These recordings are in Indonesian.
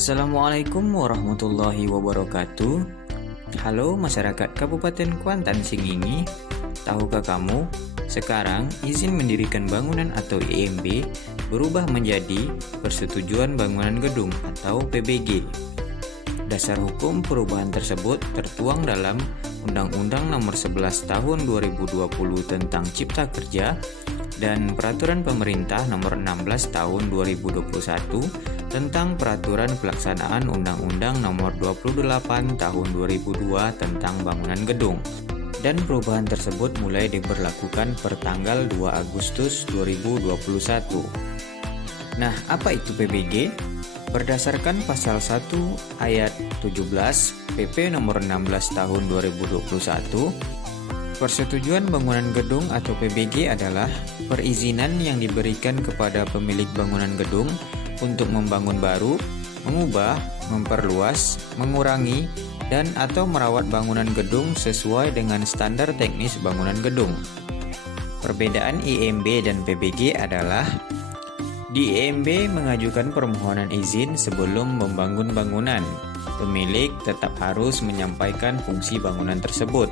Assalamualaikum warahmatullahi wabarakatuh. Halo masyarakat Kabupaten Kuantan Singingi. Tahukah kamu, sekarang izin mendirikan bangunan atau IMB berubah menjadi Persetujuan Bangunan Gedung atau PBG. Dasar hukum perubahan tersebut tertuang dalam Undang-Undang Nomor 11 Tahun 2020 tentang Cipta Kerja dan Peraturan Pemerintah Nomor 16 Tahun 2021 tentang Peraturan Pelaksanaan Undang-Undang Nomor 28 Tahun 2002 tentang Bangunan Gedung. Dan perubahan tersebut mulai diberlakukan per tanggal 2 Agustus 2021. Nah, apa itu PBG? Berdasarkan pasal 1 ayat 17 PP Nomor 16 Tahun 2021, Persetujuan Bangunan Gedung atau PBG adalah perizinan yang diberikan kepada pemilik bangunan gedung untuk membangun baru, mengubah, memperluas, mengurangi, dan atau merawat bangunan gedung sesuai dengan standar teknis bangunan gedung. Perbedaan IMB dan PBG adalah di IMB mengajukan permohonan izin sebelum membangun bangunan. Pemilik tetap harus menyampaikan fungsi bangunan tersebut.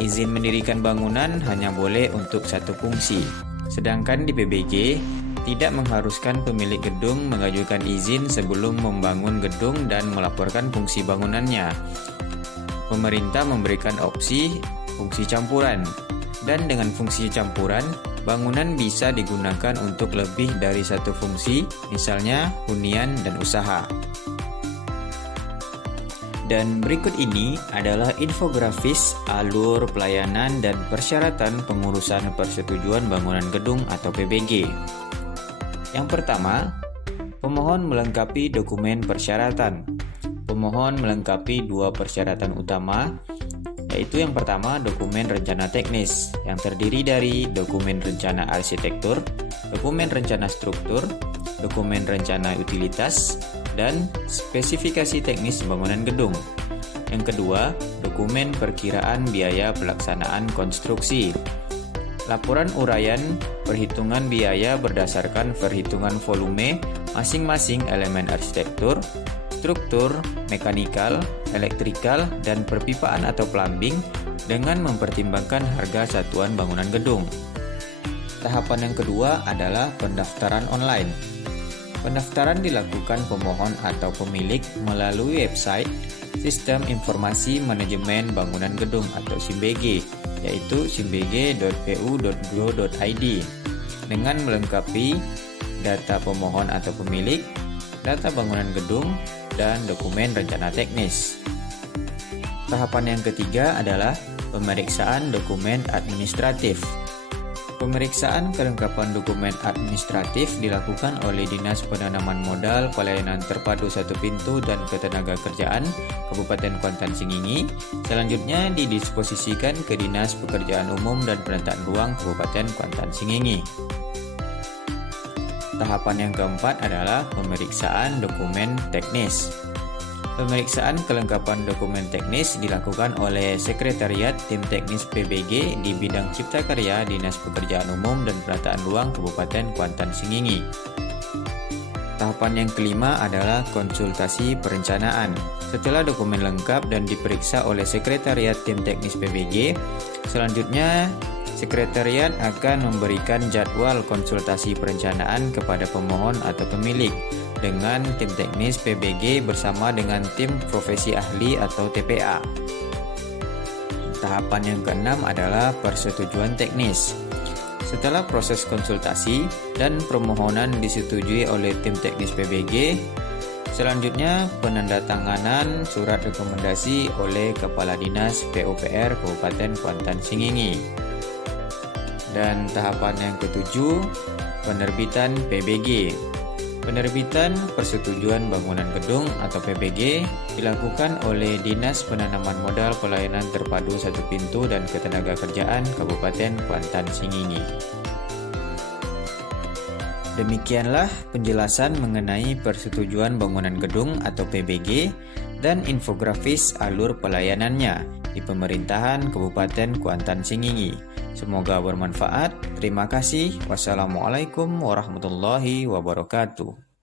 Izin mendirikan bangunan hanya boleh untuk satu fungsi. Sedangkan di PBG tidak mengharuskan pemilik gedung mengajukan izin sebelum membangun gedung dan melaporkan fungsi bangunannya. Pemerintah memberikan opsi fungsi campuran, dan dengan fungsi campuran, bangunan bisa digunakan untuk lebih dari satu fungsi, misalnya hunian dan usaha. Dan berikut ini adalah infografis alur pelayanan dan persyaratan pengurusan persetujuan bangunan gedung atau PBG. Yang pertama, pemohon melengkapi dokumen persyaratan. Pemohon melengkapi dua persyaratan utama, yaitu yang pertama dokumen rencana teknis yang terdiri dari dokumen rencana arsitektur, dokumen rencana struktur, dokumen rencana utilitas, dan spesifikasi teknis bangunan gedung. Yang kedua, dokumen perkiraan biaya pelaksanaan konstruksi. Laporan uraian perhitungan biaya berdasarkan perhitungan volume masing-masing elemen arsitektur, struktur, mekanikal, elektrikal, dan perpipaan atau plumbing dengan mempertimbangkan harga satuan bangunan gedung. Tahapan yang kedua adalah pendaftaran online. Pendaftaran dilakukan pemohon atau pemilik melalui website Sistem Informasi Manajemen Bangunan Gedung atau SIMBG, yaitu simbg.pu.go.id, dengan melengkapi data pemohon atau pemilik, data bangunan gedung, dan dokumen rencana teknis. Tahapan yang ketiga adalah pemeriksaan dokumen administratif. Pemeriksaan kelengkapan dokumen administratif dilakukan oleh Dinas Penanaman Modal Pelayanan Terpadu Satu Pintu dan Ketenagakerjaan Kabupaten Kuantan Singingi. Selanjutnya didisposisikan ke Dinas Pekerjaan Umum dan Penataan Ruang Kabupaten Kuantan Singingi. Tahapan yang keempat adalah pemeriksaan dokumen teknis. Pemeriksaan kelengkapan dokumen teknis dilakukan oleh Sekretariat Tim Teknis PBG di bidang Cipta Karya Dinas Pekerjaan Umum dan Penataan Ruang Kabupaten Kuantan Singingi. Tahapan yang kelima adalah konsultasi perencanaan. Setelah dokumen lengkap dan diperiksa oleh Sekretariat Tim Teknis PBG, selanjutnya Sekretariat akan memberikan jadwal konsultasi perencanaan kepada pemohon atau pemilik dengan tim teknis PBG bersama dengan tim profesi ahli atau TPA. Tahapan yang keenam adalah persetujuan teknis. Setelah proses konsultasi dan permohonan disetujui oleh tim teknis PBG, selanjutnya penandatanganan surat rekomendasi oleh Kepala Dinas PUPR Kabupaten Kuantan Singingi. Dan tahapan yang ketujuh, penerbitan PBG. Penerbitan Persetujuan Bangunan Gedung atau PBG dilakukan oleh Dinas Penanaman Modal Pelayanan Terpadu Satu Pintu dan Ketenagakerjaan Kabupaten Kuantan Singingi. Demikianlah penjelasan mengenai Persetujuan Bangunan Gedung atau PBG dan infografis alur pelayanannya di Pemerintahan Kabupaten Kuantan Singingi. Semoga bermanfaat. Terima kasih. Wassalamualaikum warahmatullahi wabarakatuh.